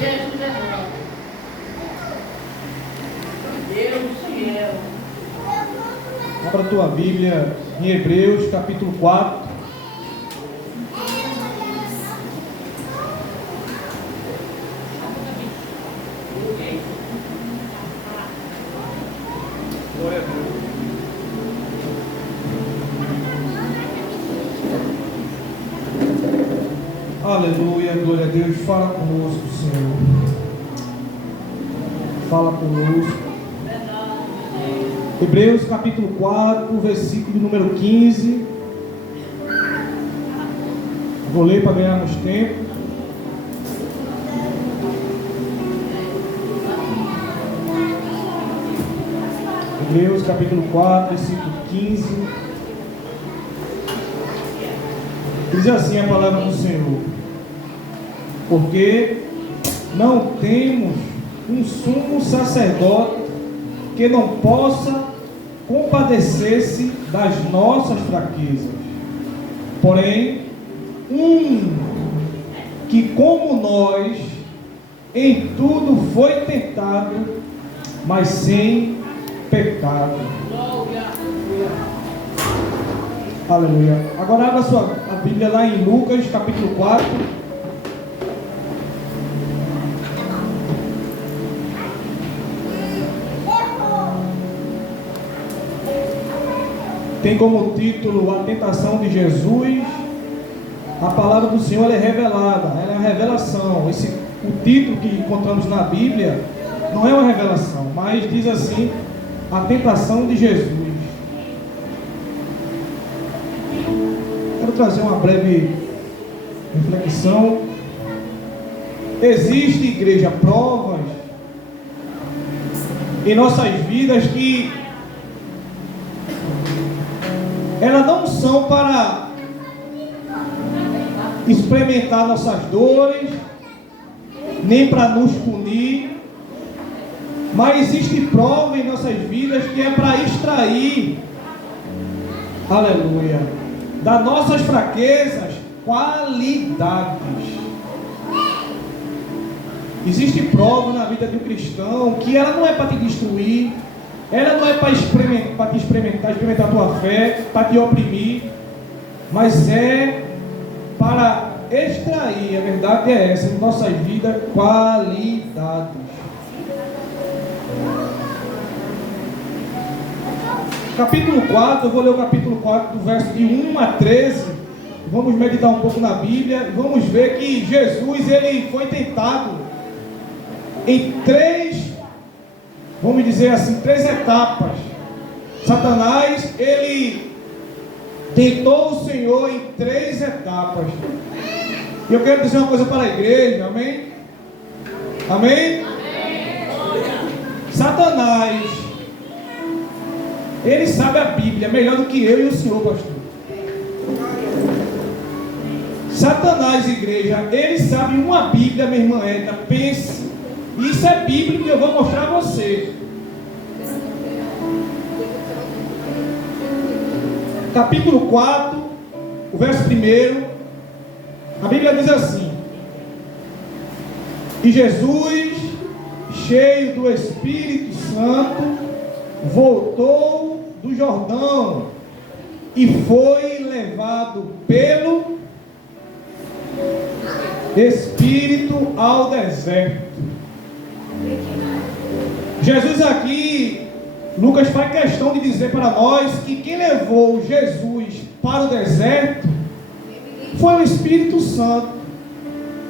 Jesus é bom. Deus fiel. Abra a tua Bíblia em Hebreus, capítulo 4. Glória a Deus. Aleluia, glória a Deus. Fala conosco, Senhor. Fala conosco. Hebreus capítulo 4, versículo número 15. Vou ler para ganharmos tempo. Hebreus capítulo 4, versículo 15. Diz assim a palavra do Senhor: porque não temos um sumo sacerdote que não possa compadecer-se das nossas fraquezas, porém que como nós em tudo foi tentado, mas sem pecado. Aleluia. Agora abra a Bíblia lá em Lucas capítulo 4. Tem como título a tentação de Jesus. A palavra do Senhor é revelada, ela é uma revelação. O título que encontramos na Bíblia não é uma revelação, mas diz assim: a tentação de Jesus. Quero trazer uma breve reflexão. Existe, igreja, provas em nossas vidas que elas não são para experimentar nossas dores, nem para nos punir, mas existe prova em nossas vidas que é para extrair, aleluia, das nossas fraquezas, qualidades. Existe prova na vida do cristão que ela não é para te destruir, ela não é para experimentar a tua fé, para te oprimir, mas é para extrair, a verdade é essa, em nossas vidas, qualidades. Capítulo 4, eu vou ler o capítulo 4, do verso de 1 a 13, vamos meditar um pouco na Bíblia, vamos ver que Jesus, ele foi tentado em vamos dizer assim, 3 etapas. Satanás, ele tentou o Senhor em 3 etapas. E eu quero dizer uma coisa para a igreja, amém? Amém? Satanás, ele sabe a Bíblia melhor do que eu e o Senhor, pastor. Satanás, igreja, ele sabe uma Bíblia, minha irmã Edna, pense. Isso é bíblico que eu vou mostrar a você. Capítulo 4, o verso 1. A Bíblia diz assim: e Jesus, cheio do Espírito Santo, voltou do Jordão e foi levado pelo Espírito ao deserto. Jesus aqui, Lucas faz questão de dizer para nós que quem levou Jesus para o deserto foi o Espírito Santo.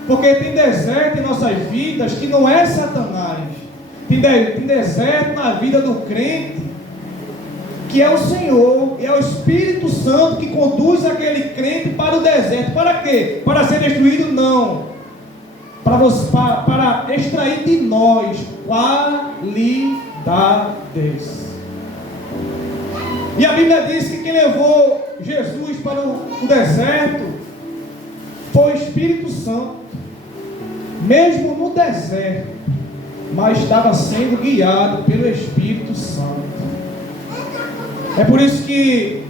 Porque tem deserto em nossas vidas que não é Satanás. Tem deserto na vida do crente que é o Senhor, é o Espírito Santo que conduz aquele crente para o deserto. Para quê? Para ser destruído? Não. Para extrair de nós qualidades. E a Bíblia diz que quem levou Jesus para o deserto foi o Espírito Santo, mesmo no deserto, mas estava sendo guiado pelo Espírito Santo. É por isso que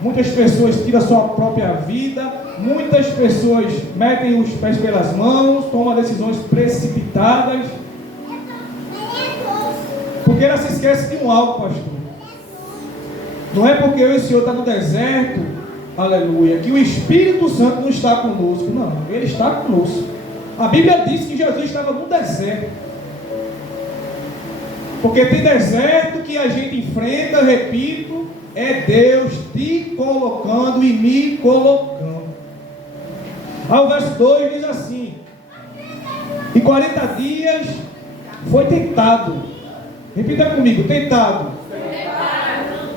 muitas pessoas tiram a sua própria vida, muitas pessoas metem os pés pelas mãos, tomam decisões precipitadas, porque ela se esquece de um algo, pastor. Não é porque eu e o Senhor está no deserto, aleluia, que o Espírito Santo não está conosco. Não, Ele está conosco. A Bíblia diz que Jesus estava no deserto. Porque tem deserto que a gente enfrenta, eu repito, é Deus te colocando e me colocando. Aí o verso 2 diz assim: em 40 dias foi tentado. Repita comigo, tentado.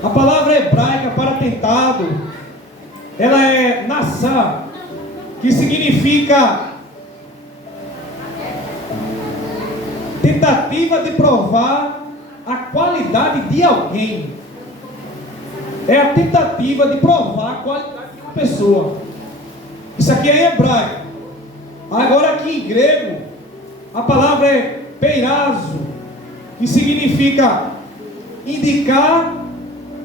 A palavra hebraica para tentado, ela é nassá, que significa tentativa de provar a qualidade de alguém. É a tentativa de provar a qualidade de uma pessoa. Isso aqui é em hebraico. Agora aqui em grego, a palavra é peirazo, que significa indicar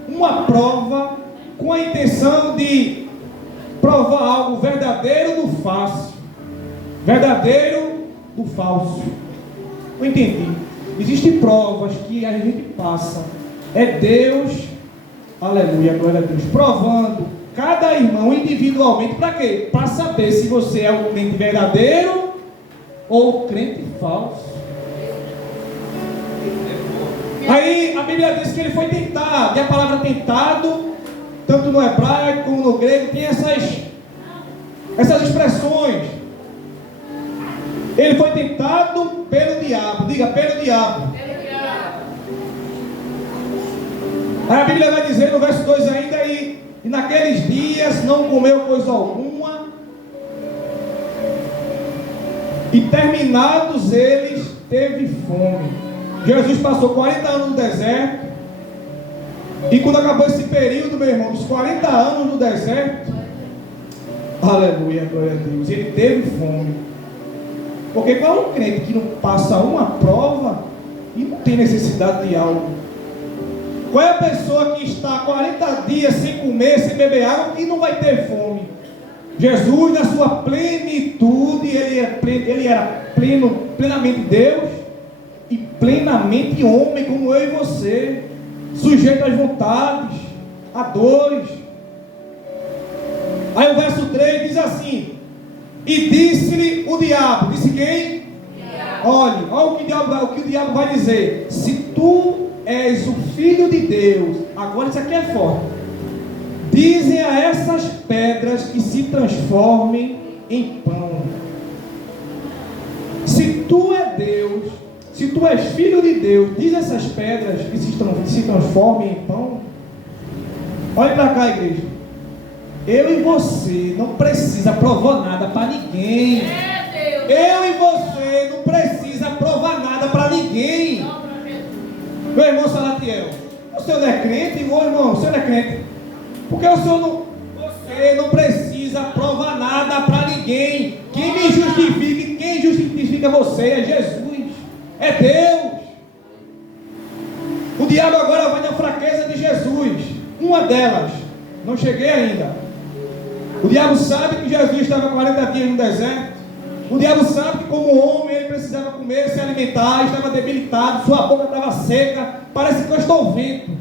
uma prova com a intenção de provar algo verdadeiro do falso. Verdadeiro do falso. Eu entendi. Existem provas que a gente passa. É Deus, aleluia, glória a Deus, provando cada irmão individualmente. Para quê? Para saber se você é um crente verdadeiro ou crente falso. Aí a Bíblia diz que ele foi tentado. E a palavra tentado, tanto no hebraico como no grego, tem essas expressões. Ele foi tentado pelo diabo. Diga, pelo diabo. Aí a Bíblia vai dizer no verso 2 ainda: e naqueles dias não comeu coisa alguma, e terminados eles, teve fome. Jesus passou 40 anos no deserto, e quando acabou esse período, meu irmão, dos 40 anos no deserto, aleluia, glória a Deus, ele teve fome. Porque qual é um crente que não passa uma prova e não tem necessidade de algo? Qual é a pessoa que está 40 dias sem comer, sem beber água e não vai ter fome? Jesus, na sua plenitude, ele era plenamente Deus e plenamente homem, como eu e você, sujeito às vontades, a dores. Aí o verso 3 diz assim: e disse-lhe o diabo. Disse quem? Olhe, olha o que o diabo vai dizer: se tu és o filho de Deus, agora isso aqui é forte, dizem a essas pedras que se transformem em pão. Se tu é Deus, se tu és filho de Deus, diz essas pedras que se transformem em pão. Olhe para cá, igreja. Eu e você não precisa provar nada para ninguém. Eu e você não precisa provar nada para ninguém. Meu irmão Salatiel, o senhor não é crente? Meu irmão, o senhor não é crente? Porque o senhor não, você não precisa provar nada para ninguém. Quem me justifica, quem justifica você é Jesus, é Deus. O diabo agora vai na fraqueza de Jesus. Uma delas, não cheguei ainda. O diabo sabe que Jesus estava 40 dias no deserto. O diabo sabe que como homem ele precisava comer, se alimentar, estava debilitado, sua boca estava seca, parece que eu estou vendo,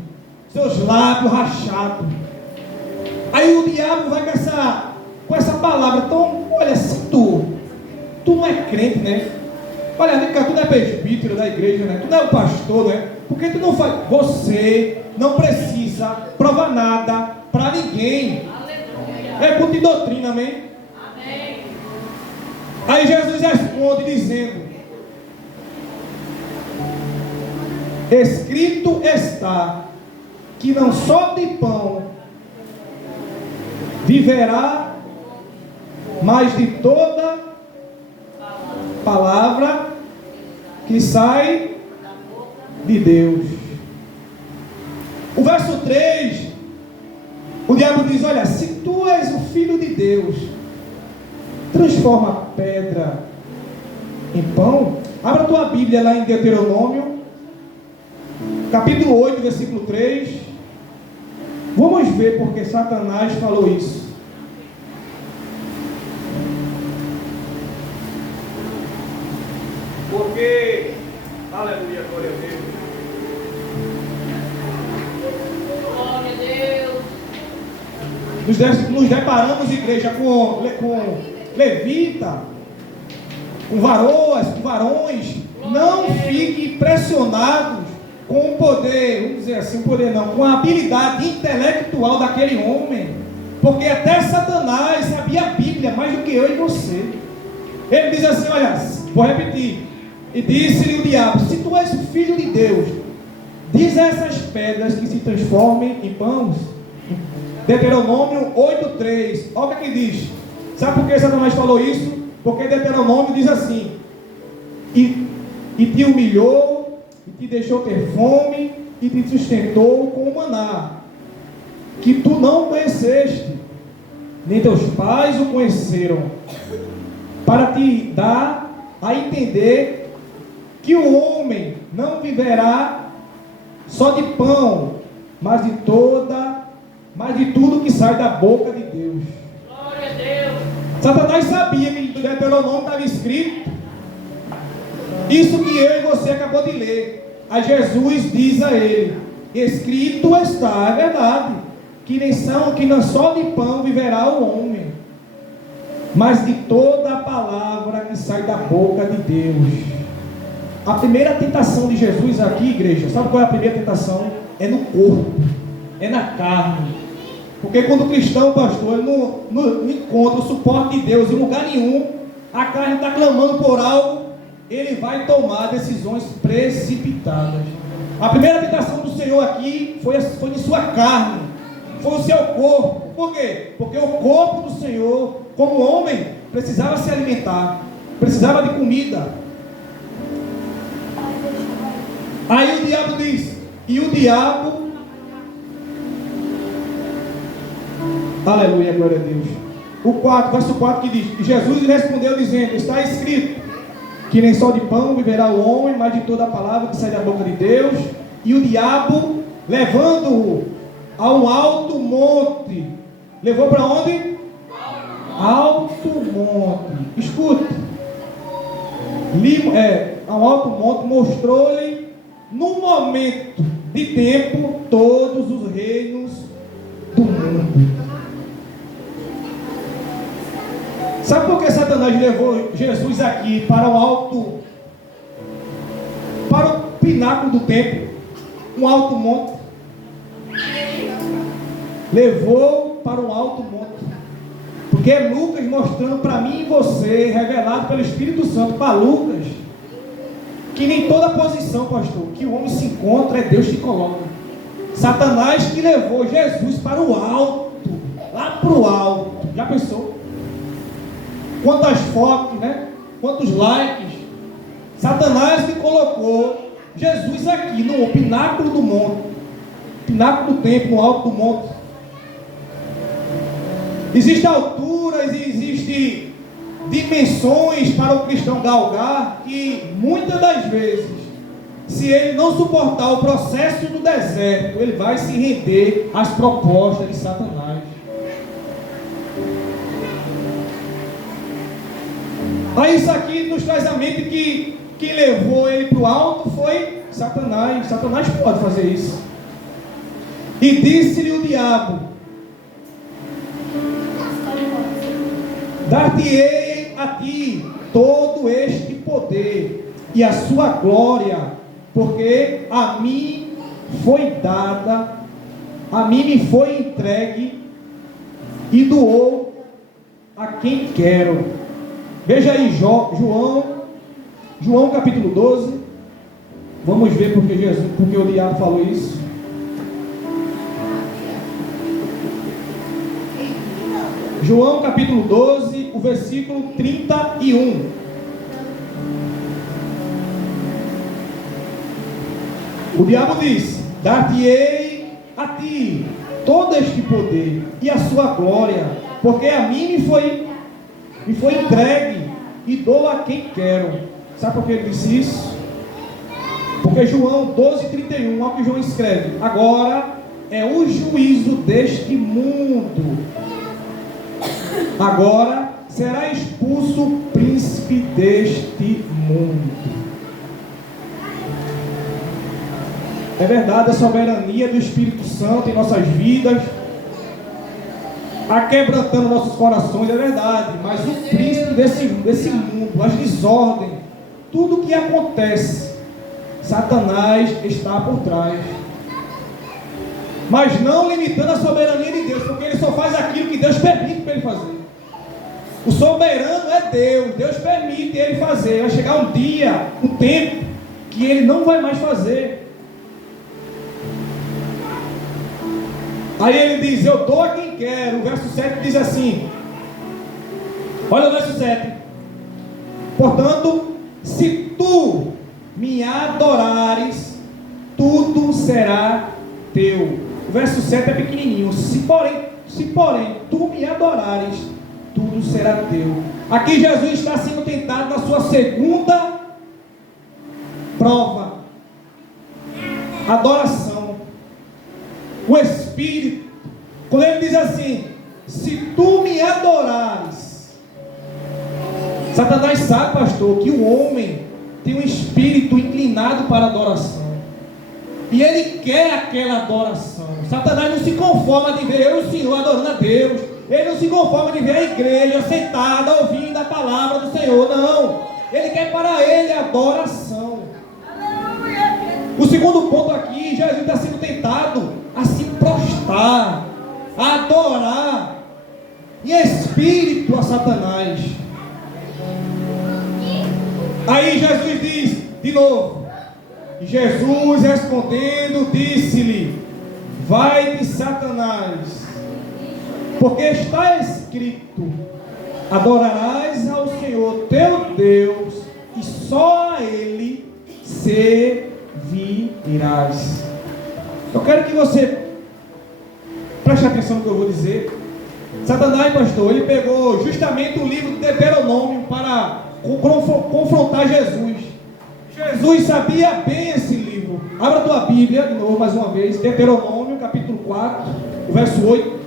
seus lábios rachados. Aí o diabo vai com essa palavra. Então, olha, se tu não é crente, né? Olha, vem cá, tu não é presbítero da igreja, né? Tu não é o pastor, né? Porque tu não faz. Você não precisa provar nada para ninguém. É culto de doutrina, amém? Amém. Aí Jesus responde dizendo: escrito está que não só de pão viverá, mas de toda palavra que sai de Deus. O verso 3, o diabo diz: olha, se tu és o filho de Deus, transforma a pedra em pão. Abra a tua Bíblia lá em Deuteronômio, capítulo 8, versículo 3. Vamos ver porque Satanás falou isso. Porque, aleluia, glória a Deus. Glória a Deus. Nos deparamos, igreja, com levita, com varões. Não fiquem impressionados com o poder, vamos dizer assim, o poder não, com a habilidade intelectual daquele homem, porque até Satanás sabia a Bíblia mais do que eu e você. Ele diz assim, olha, vou repetir, e disse-lhe o diabo, se tu és o filho de Deus, diz a essas pedras que se transformem em pães. Deuteronômio 8:3, olha o que diz. Sabe por que Satanás falou isso? Porque Deuteronômio diz assim, e te humilhou, e te deixou ter fome, e te sustentou com o maná, que tu não conheceste, nem teus pais o conheceram, para te dar a entender que o homem não viverá só de pão, mas de tudo que sai da boca de Deus. Glória a Deus. Satanás sabia que no Deuteronômio estava escrito isso que eu e você acabou de ler. Aí Jesus diz a ele, escrito está, é verdade, que não só de pão viverá o homem, mas de toda a palavra que sai da boca de Deus. A primeira tentação de Jesus aqui, igreja, sabe qual é a primeira tentação? É no corpo, é na carne. Porque quando o cristão, pastor, ele não encontra o suporte de Deus em lugar nenhum, a carne está clamando por algo, ele vai tomar decisões precipitadas. A primeira tentação do Senhor aqui foi de sua carne, foi o seu corpo. Por quê? Porque o corpo do Senhor, como homem, precisava se alimentar, precisava de comida. Aí o diabo diz, aleluia, glória a Deus. O 4, verso 4 que diz, e Jesus lhe respondeu dizendo, está escrito, que nem só de pão viverá o homem, mas de toda a palavra que sai da boca de Deus. E o diabo, levando-o a um alto monte, levou para onde? Alto monte. Escuta. A um alto monte mostrou-lhe, num momento de tempo, todos os reinos do mundo. Sabe por que Satanás levou Jesus aqui para o pináculo do templo, um alto monte? Levou para um alto monte, porque é Lucas mostrando para mim e você, revelado pelo Espírito Santo para Lucas, que nem toda posição, pastor, que o homem se encontra é Deus que coloca. Satanás que levou Jesus para o alto, lá para o alto. Já pensou? Quantas fotos, né? Quantos likes. Satanás que colocou Jesus aqui no pináculo do monte, pináculo do templo, no alto do monte. Existem alturas e existem dimensões para o cristão galgar, que muitas das vezes, se ele não suportar o processo do deserto, ele vai se render às propostas de Satanás. Aí isso aqui nos traz a mente que quem levou ele para o alto foi Satanás. Satanás pode fazer isso. E disse-lhe o diabo, dar-te-ei a ti todo este poder e a sua glória, porque a mim foi dada, a mim me foi entregue e doou a quem quero. Veja aí João capítulo 12. Vamos ver porque o diabo falou isso. João capítulo 12, o versículo 31. O diabo diz, dar-te-ei a ti todo este poder e a sua glória, porque a mim me foi entregue e dou a quem quero. Sabe por que ele disse isso? Porque João 12:31, olha o que João escreve, agora é o juízo deste mundo, agora será expulso o príncipe deste mundo. É verdade, a soberania do Espírito Santo em nossas vidas, aquebrantando nossos corações, é verdade. Mas o príncipe desse mundo, as desordens, tudo o que acontece, Satanás está por trás. Mas não limitando a soberania de Deus, porque ele só faz aquilo que Deus permite para ele fazer. O soberano é Deus, Deus permite ele fazer. Vai chegar um dia, um tempo, que ele não vai mais fazer. Aí ele diz: eu dou a quem quero. O verso 7 diz assim, olha o verso 7: portanto, se tu me adorares, tudo será teu. O verso 7 é pequenininho. Se porém tu me adorares, tudo será teu. Aqui Jesus está sendo tentado na sua segunda prova: adoração. O Espírito, quando ele diz assim: se tu me adorares, Satanás sabe, pastor, que o homem tem um espírito inclinado para a adoração, e ele quer aquela adoração. Satanás não se conforma de ver eu e o Senhor adorando a Deus. Ele não se conforma de ver a igreja sentada ouvindo a palavra do Senhor. Não, ele quer para ele a adoração. O segundo ponto aqui, Jesus está sendo tentado a se prostrar, a adorar em espírito a Satanás. Aí Jesus diz de novo, e Jesus respondendo disse-lhe: vai-te, Satanás, porque está escrito: adorarás ao Senhor teu Deus e só a Ele servirás. Eu quero que você preste atenção no que eu vou dizer. Satanás, pastor, ele pegou justamente o livro de Deuteronômio para confrontar Jesus. Jesus sabia bem esse livro. Abra a tua Bíblia de novo, mais uma vez, Deuteronômio, capítulo 4, o verso 8.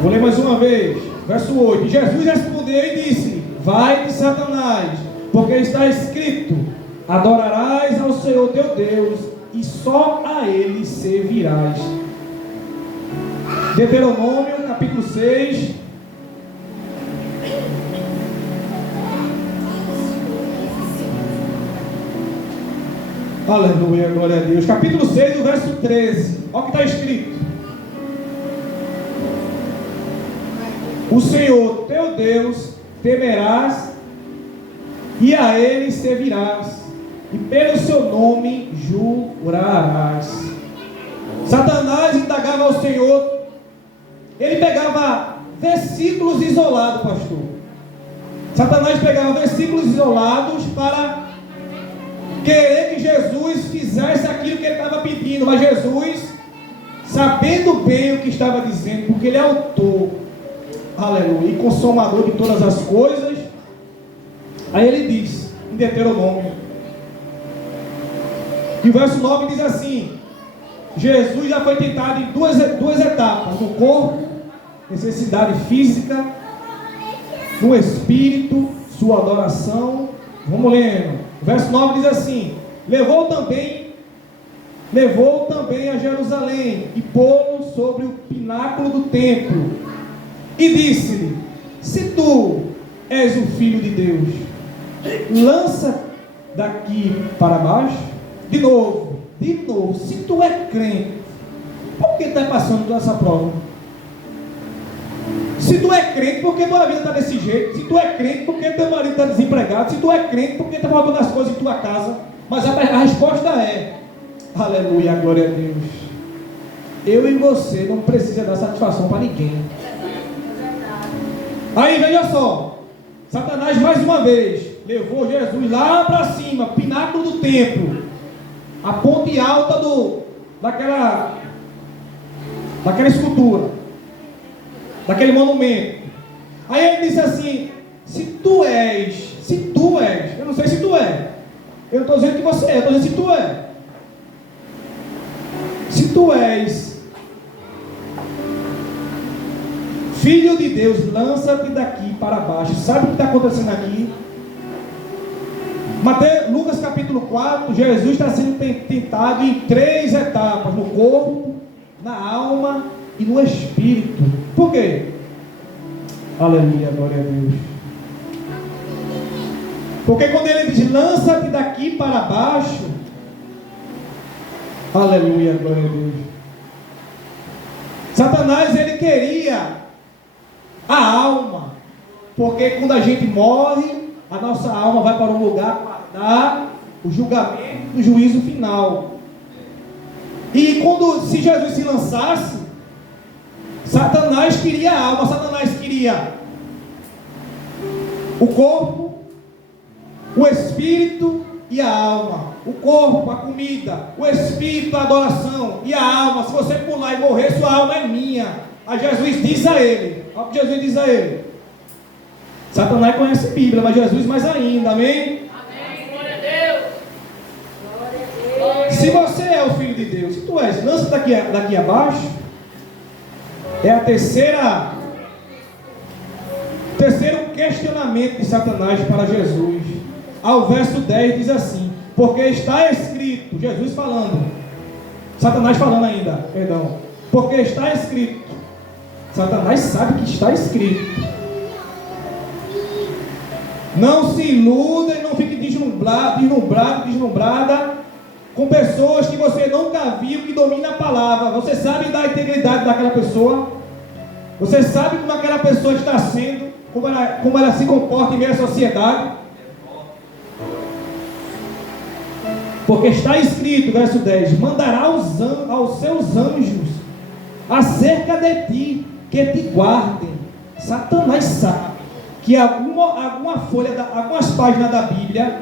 Vou ler mais uma vez, verso 8. Jesus respondeu e disse: vai-te, Satanás, porque está escrito: adorarás ao Senhor teu Deus e só a Ele servirás. Deuteronômio, capítulo 6. Aleluia, glória a Deus. Capítulo 6, o verso 13. Olha o que está escrito: o Senhor teu Deus temerás e a Ele servirás, e pelo seu nome jurarás. Satanás indagava ao Senhor. Ele pegava versículos isolados, pastor. Satanás pegava versículos isolados para querer que Jesus fizesse aquilo que ele estava pedindo. Mas Jesus, sabendo bem o que estava dizendo, porque ele é autor, aleluia, e consumador de todas as coisas, aí ele diz em Deuteronômio, e o verso 9 diz assim: Jesus já foi tentado em duas etapas: no corpo, necessidade física, no espírito, sua adoração. Vamos lendo. O verso 9 diz assim: levou também a Jerusalém e pô-lo sobre o pináculo do templo e disse-lhe: se tu és o Filho de Deus, lança daqui para baixo. De novo, se tu é crente, por que está passando toda essa prova? Se tu é crente, por que tua vida está desse jeito? Se tu é crente, por que teu marido está desempregado? Se tu é crente, por que está faltando as coisas em tua casa? Mas a resposta é: aleluia, glória a Deus. Eu e você não precisa dar satisfação para ninguém. Aí veja só, Satanás mais uma vez levou Jesus lá para cima, pináculo do templo, a ponte alta daquela escultura, daquele monumento. Aí ele disse assim: se tu és, eu não sei se tu é, eu não estou dizendo que você é, eu estou dizendo se tu é. Se tu és Filho de Deus, lança-te daqui para baixo. Sabe o que está acontecendo aqui? Lucas capítulo 4, Jesus está sendo tentado em 3 etapas: no corpo, na alma e no espírito. Por quê? Aleluia, glória a Deus. Porque quando ele diz, lança-te daqui para baixo, aleluia, glória a Deus. Satanás, ele queria a alma, porque quando a gente morre, a nossa alma vai para um lugar dar o julgamento, o juízo final. E se Jesus se lançasse, Satanás queria a alma, Satanás queria o corpo, o espírito e a alma. O corpo, a comida, o espírito, a adoração e a alma. Se você pular e morrer, sua alma é minha. Aí Jesus diz a ele, olha o que Jesus diz a ele. Satanás conhece a Bíblia, mas Jesus mais ainda, amém? Se você é o Filho de Deus, se tu és, lança daqui abaixo. É o terceiro questionamento de Satanás para Jesus. Ao verso 10 diz assim: porque está escrito, Jesus falando, Satanás falando ainda, perdão. Porque está escrito. Satanás sabe que está escrito. Não se iluda e não fique deslumbrada com pessoas que você nunca viu, que domina a palavra. Você sabe da integridade daquela pessoa? Você sabe como aquela pessoa está sendo, como ela se comporta em meio à sociedade? Porque está escrito, verso 10: mandará aos seus anjos acerca de ti, que te guardem. Satanás sabe que algumas páginas da Bíblia,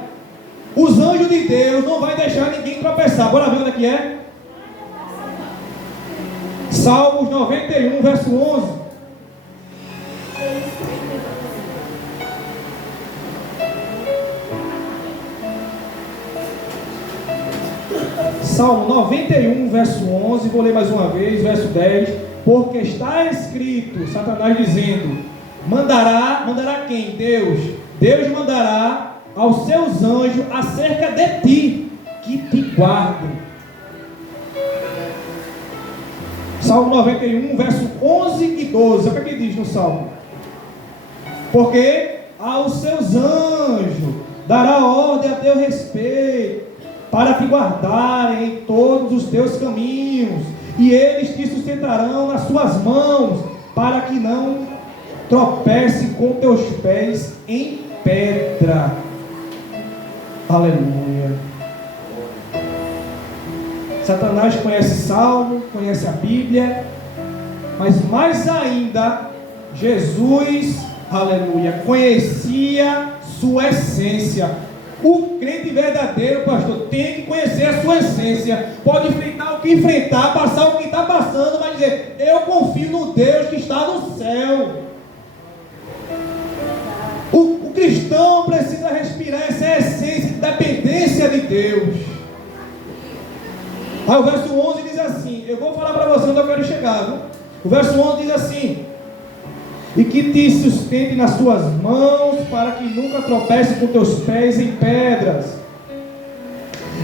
os anjos de Deus não vai deixar ninguém tropeçar. Bora ver onde é que é? Salmos 91, verso 11. Salmo 91, verso 11. Vou ler mais uma vez, verso 10. Porque está escrito, Satanás dizendo: mandará quem? Deus. Deus mandará aos seus anjos acerca de ti, que te guardem. Salmo 91, verso 11 e 12. Olha o que diz no Salmo: porque aos seus anjos dará ordem a teu respeito, para te guardarem em todos os teus caminhos, e eles te sustentarão nas suas mãos, para que não tropece com teus pés em pedra. Aleluia. Satanás conhece Salmo, conhece a Bíblia, mas mais ainda, Jesus, aleluia, conhecia sua essência. O crente verdadeiro, pastor, tem que conhecer a sua essência. Pode enfrentar o que enfrentar, passar o que está passando, mas dizer: eu confio no Deus que está no céu. O cristão precisa respirar essa essência de dependência de Deus. Aí o verso 11 diz assim, eu vou falar para você onde eu quero chegar, viu? O verso 11 diz assim: e que te sustente nas suas mãos, para que nunca tropece com teus pés em pedras.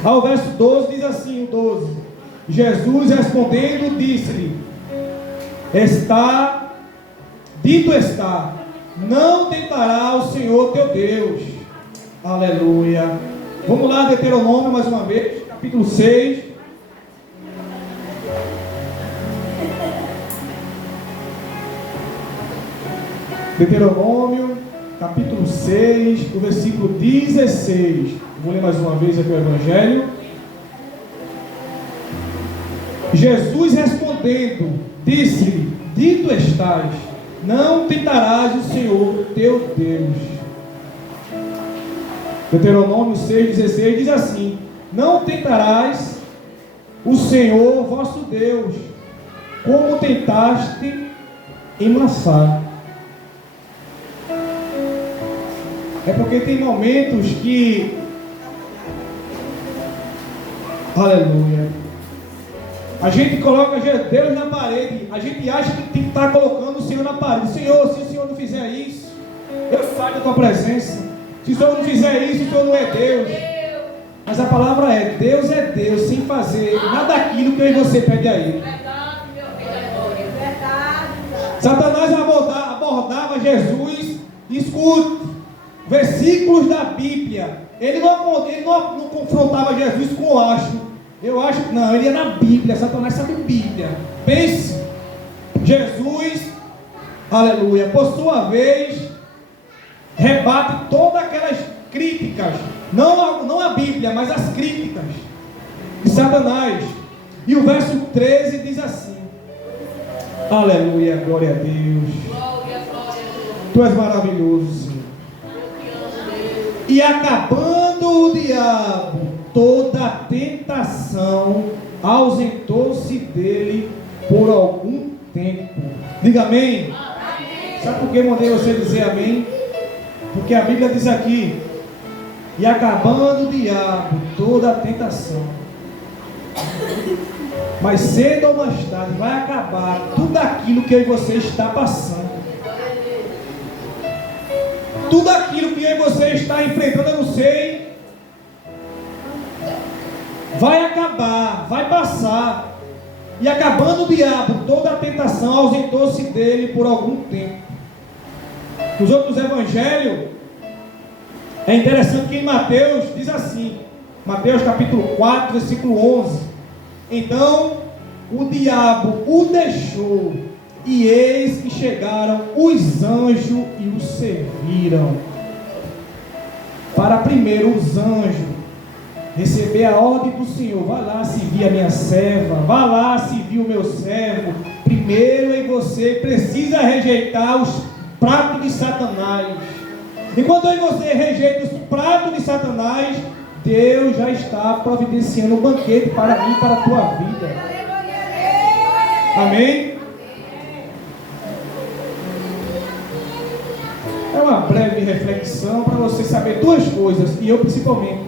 Ao verso 12 diz assim, o 12: Jesus respondendo disse-lhe: dito está, não tentará o Senhor teu Deus. Aleluia. Vamos lá, Deuteronômio mais uma vez, capítulo 6. Deuteronômio, capítulo 6, do versículo 16. Vou ler mais uma vez aqui o Evangelho. Jesus respondendo, disse-lhe: dito estás, não tentarás o Senhor teu Deus. Deuteronômio 6,16 diz assim: não tentarás o Senhor vosso Deus, como tentaste em Massá. É porque tem momentos que, aleluia, A gente coloca Deus na parede. A gente acha que tem que estar colocando o Senhor na parede. Senhor, se o Senhor não fizer isso, eu saio da tua presença. Se o Senhor não fizer isso, o Senhor não é Deus. Mas a palavra é Deus sem fazer nada daquilo que eu e você pede a Ele. Satanás abordava Jesus. Escute, versículos da Bíblia. Ele não confrontava Jesus com o acho. Eu acho que não, ele ia na Bíblia. Satanás sabe Bíblia. Pense, Jesus, aleluia, por sua vez, rebate todas aquelas críticas, não a Bíblia, mas as críticas de Satanás. E o verso 13 diz assim: aleluia, glória a Deus. Tu és maravilhoso, Senhor. E acabando o diabo toda a tentação, ausentou-se dele por algum tempo. Diga amém. Sabe por que eu mandei você dizer amém? Porque a Bíblia diz aqui: e acabando o diabo toda a tentação. Mas cedo ou mais tarde vai acabar tudo aquilo que eu e você está passando. Tudo aquilo que eu e você está enfrentando, eu não sei, vai acabar, vai passar. E acabando o diabo toda a tentação, ausentou-se dele por algum tempo. Nos outros evangelhos, é interessante que em Mateus diz assim, Mateus capítulo 4, versículo 11: então o diabo o deixou, e eis que chegaram os anjos e o serviram. Para primeiro os anjos receber a ordem do Senhor: vá lá servir a minha serva, vá lá servir o meu servo. Primeiro em você precisa rejeitar os pratos de Satanás. E quando eu e você rejeita os pratos de Satanás, Deus já está providenciando um banquete para mim e para a tua vida. Amém? É uma breve reflexão para você saber duas coisas, e eu principalmente.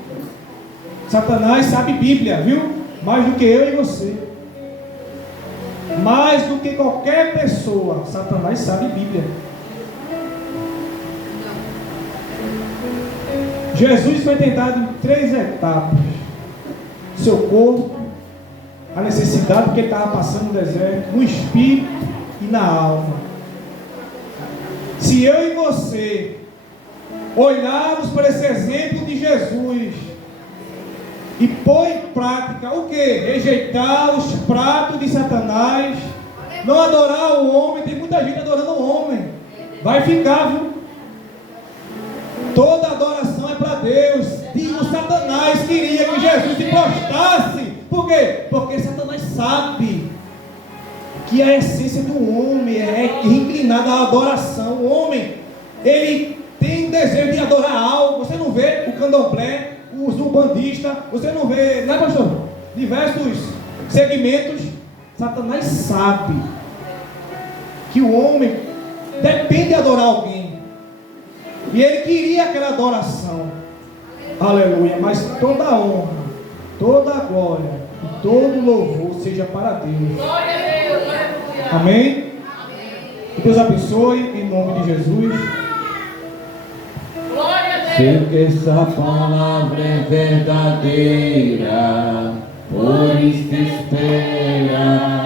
Satanás sabe Bíblia, viu? Mais do que eu e você. Mais do que qualquer pessoa, Satanás sabe Bíblia. Jesus foi tentado em 3 etapas: seu corpo, a necessidade que ele estava passando no deserto, no espírito e na alma. Se eu e você olharmos para esse exemplo de Jesus e pôr em prática o que? Rejeitar os pratos de Satanás, não adorar o homem. Tem muita gente adorando o homem, vai ficar, viu? Toda adoração é para Deus. E o Satanás queria que Jesus se prostrasse. Por quê? Porque Satanás sabe que a essência do homem é inclinada à adoração. O homem, ele tem desejo de adorar algo. Você não vê o candomblé, o umbandista, você não vê, né, pastor? Diversos segmentos. Satanás sabe que o homem depende de adorar alguém. E ele queria aquela adoração. Aleluia. Mas toda a honra, toda a glória e todo louvor seja para Deus. Glória a Deus, aleluia. Amém? Que Deus abençoe em nome de Jesus. Glória a Deus. Sei que essa palavra é verdadeira, por isso espera.